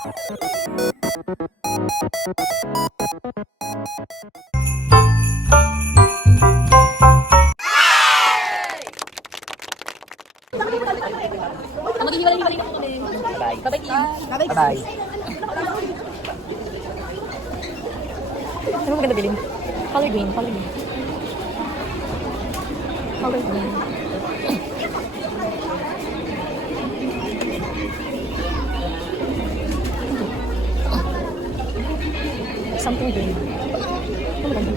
Maghihiwalay-hiwalay na po kami. Bye. Bye-bye. Bye-bye. Ano maganda bilhin? Color green, color green. Color green. Something green. Ano maganda?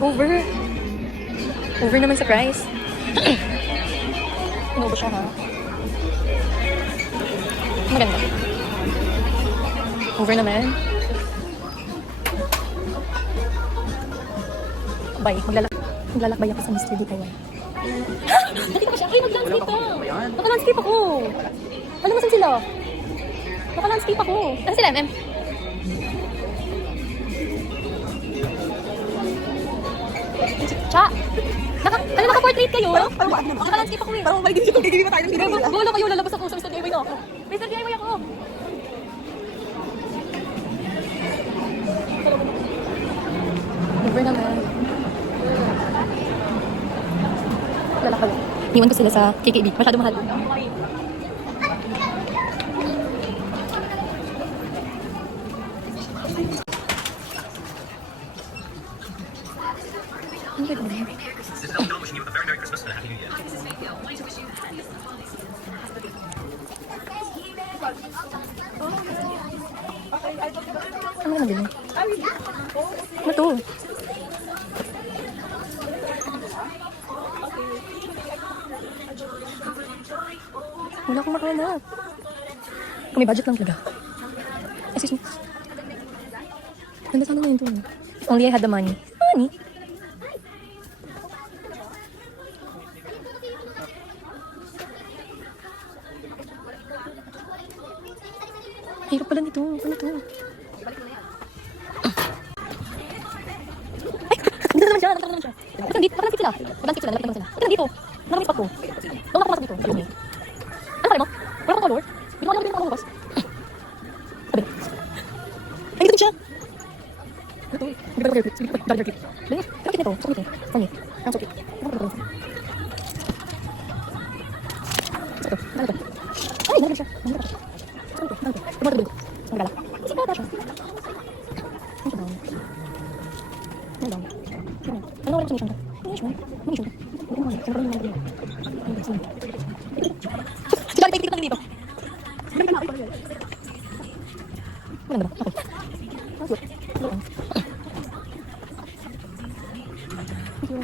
Over. Over naman sa price. Inubo siya, ha? Maganda. Over naman. Bye. Maglalakbay ako sa Mr. DIY. Dati ka ba siya? Ay, mag-landscape ka. Naka-landscape ako. Alam mo saan sila? Naka-landscape ako. Saan sila, MM? Cha! Naka-portrait kayo? Naka-landscape ako eh. Parang mabalik din siya kung gagawin pa tayo ng video. Gulo kayo, lalabas ako sa Mr. DIY na ako. Mr. DIY ako. Over naman. Lalakbay. Iwan ko sila sa KKB. Masyado mahal. Ano na bilhin? Ano to? Wala akong makahanap. Kung may budget lang talaga. Excuse me. Ganda sana na yun to. If only I had the money. Money? Hirap pala nito. Ano to? Nandito naman siya. Nandito sila. Nandito sila. Nandito sila. Nandito. Nandito spot ko. Doon ako pumasok dito. Ano kaya mo? Wala kang color? Hindi ko alam kung ano bukas. Sabi. Ay, dito siya. Ito. Hindi ba ito? Sige, dali dali. Dali. Kapit nito. Sukit nito. Funny. Ang sukit. Ito. Ano to? Ay, nandito siya. Nandito siya. Ito. Nandito. Tumatabi. Ang gala. Sige, bata siya. Ito daw. Ano daw? Ano oras siya? Ano siya? Ano siya? Sige, tiktik lang dito. Maganda ba? Okay. Thank you.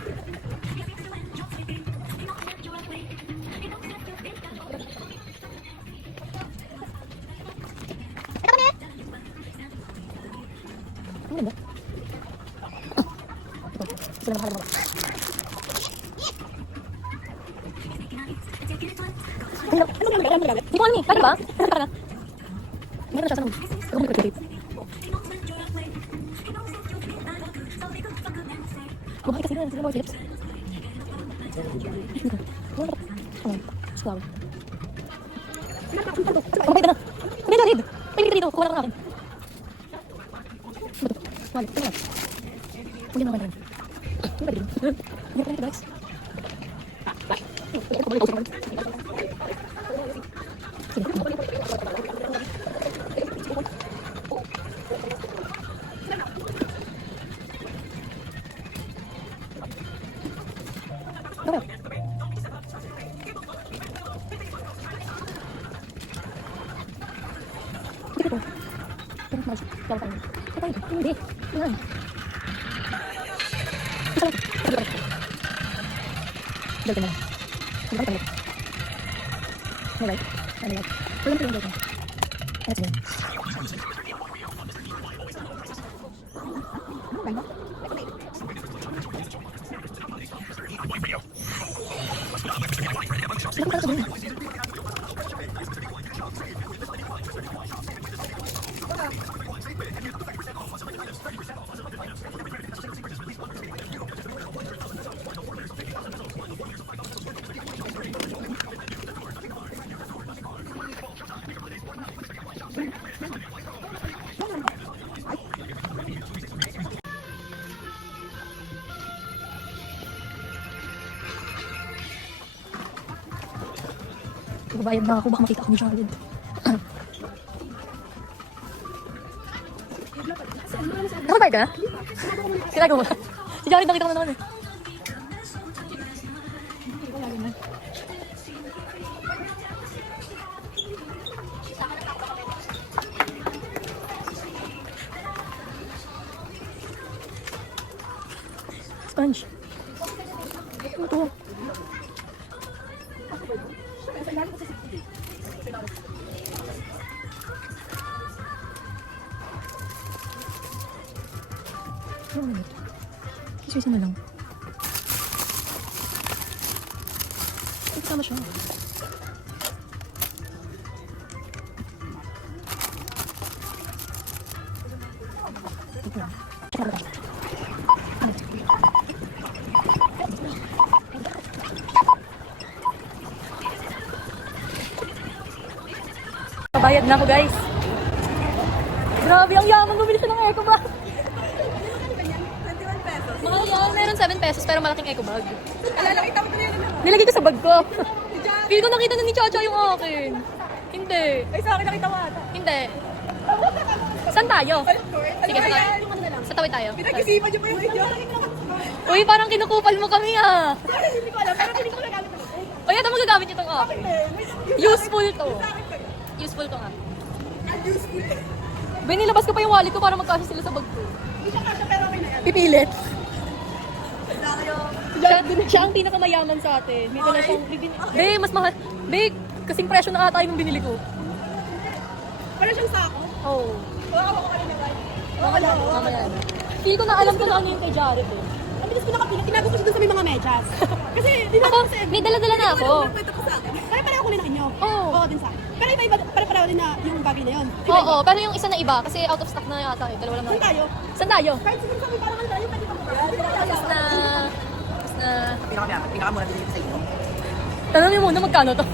Maganda. Sila mahal mo. Hindi ko alam eh. Kaya ba? Kaya na. Meron na siya sa nung. Ako mo nagkakit. Buhay kasi rin. Sila mo Philips. Flower. Pabay ka na. Pabay na rin. Pabay ka dito. Kuha na ka nakin. Bato. Wali. Pabay na. Pabay na ka rin. Pabay na rin. Hindi pa rin ito guys. Hindi. Yan. Isa lang. Dito na. Hindi ka talik. Alright. Alright. Walang tuloy dito. Let's go. Sila ka pala sa Magbayad na ako, baka makita ako ni Jared. Nakabayad ka na? Kinagawa mo. Si Jared nakita ko na naman eh. Sponge. Ano to? Isa na lang. Ay, kasama siya. Ito lang. Check na ba? Bayad na ako, guys. Grabe, ang yaman. Bumili siya ng eco bag. Mahal yan. Meron 7 pesos pero malaking eco bag. Nakita mo na yun. Nilagay ko sa bag ko. Feel ko nakita na ni Chacha yung akin. Hindi. Ay, sa akin nakita mo ata. Hindi. Saan tayo? Sige, Ano sa ba tawid. yan? Sa tawid tayo. Pinag-isipan niyo pa yung video. Uy, parang kinukupal mo kami ah. Hindi ko alam, pero hindi ko nagamit ako. Uy, ito magagamit itong akin. Useful to. Useful to nga. Unuseful. Ben, nilabas ko pa yung wallet ko para magkasya sila sa bag ko. Hindi siya kasha, pero okay na yan. Pipilit. Wala Siya ang pinakamayaman sa atin. May dala siyang... Be, mas mahal. Be, kasing presyo na ata yung binili ko. Parang siyang sako. Oo. Wala ko kanina guys. Mamaya. Mamaya. Feel ko na alam ko na ano yung kay Jared eh. Ang bilis ko nakapila, tinago ko siya dun sa may mga medyas. Kasi, di ba Ako, may dala-dala na ako. Kwento ko sa akin. Pare-pareho ko nila inyo. Oo. Oo, din sa akin. Pero iba-iba, pare-pareho din na yung bagay na yun. Oo, pero yung isa na iba kasi out of stock na yata eh. Dalawa lang Saan na. tayo? Saan tayo? Kahit siguro kami parang ang tayo, pwede pa Tapos na... Pinakamura din sa inyo. Tanongin mo muna magkano to.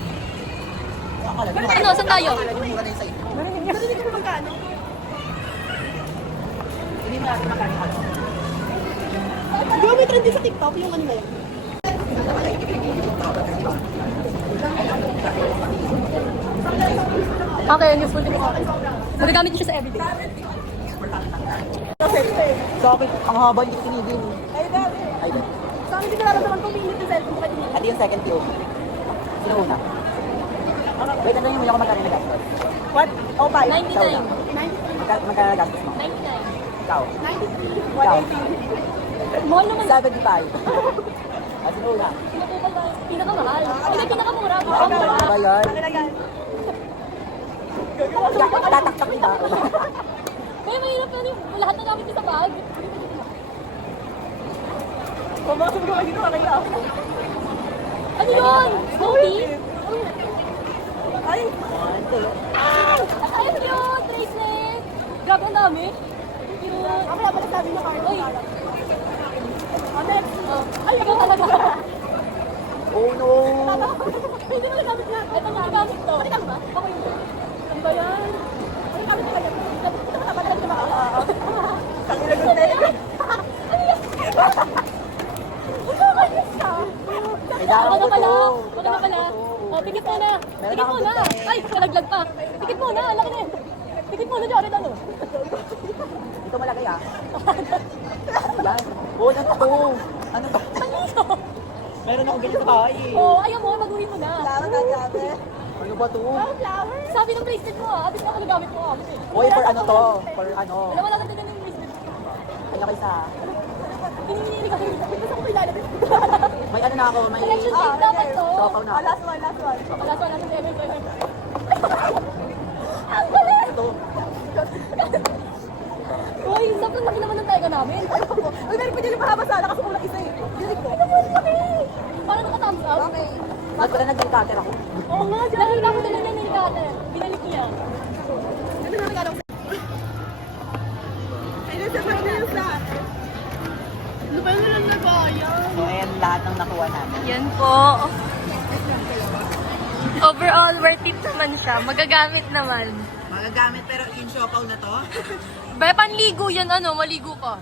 Ano, saan tayo? Yung mura na yun sa inyo. Narinig ko magkano? Hindi mo natin makakita. Di ba may trend din sa TikTok yung ano na yun? Okay, useful din ko. Magagamit niyo siya sa everyday. Sa akin, ang haba hindi ko tinigil. Ay, dami. Ay, ba? Sa akin, hindi ko nararamdaman kung minute yung cellphone ko kanina. At yung second POV. Sino una? Wait, ano yung ako magkano na gastos? What? Oh, 5. 99. Magkano na gastos mo? 99. Ikaw? 93. Ikaw? 180. Mahal naman. 75. Sino una? Pinakupal tayo. Pinakamahal. Hindi, pinakamura. Ano ba yan? Ano na yan? Tataktak kita. Kaya mahirap na yung lahat ng gamit ko sa bag. Pumasok ko dito, kanina ako. Ano yun? Smoky? Ay! Ayun yun! Bracelet! Grabe ang dami. Cute. Ako na pala sabi niya, Carlo. Uy. Oh, next. Oh. Ay, ikaw talaga. Oh no! Hindi mo nagamit na. Ito nga gamit to. Pati ba? Ako yun. Ano ba yan? Ano gamit na kanya? Dapat ka na Kanina ko na yun. Ako na pala. Ako na pala. Oh, pikit mo na. Pikit mo na. Ay, kalaglag pa. Pikit mo na. Laki na yun. Pikit mo na, Jared. Ano? Ito malaki ah. Yan. Oh, ano to? Ano ba? Kanino? Meron akong ganyan sa bahay eh. Oh, ayaw mo. Maguhin mo na. grabe. Ano ba to? Oh, flower. Sabi ng bracelet mo ah. Abis na kalagamit mo ah. Oy, for ano to? For ano? Alam mo lang natin yung bracelet. Kanya kayo sa... Hiningi ka. Gusto ko ilalabas. May ano na ako, may... Collection tape dapat to. Chokaw na ako. Last one, last one. Wala sa natin level ko yun. Ang galing! Ito. Uy, sobrang laki naman ng tega namin. Uy, pero pwede rin mahaba sana kasi kulang isa eh. Dinig ko. Ito muna kami! Parang naka-thumbs up. Okay. Ba't pala nag-cutter ako? Oo nga, nakita ko din na yung cutter. Binalik niya. Ano na nagalaw sa... Ay, nasa pag-nail sa atin. Ano ba yung nalang nagaya? So, ayan lahat ng nakuha namin. Yan po. Overall, worth it naman siya. Magagamit naman. Mahal Magagamit pero yung siopaw na to. Be, panligo yan, ano, maligo ka.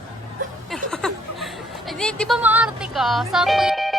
Eh, di ba maarte ka? Sakto yun.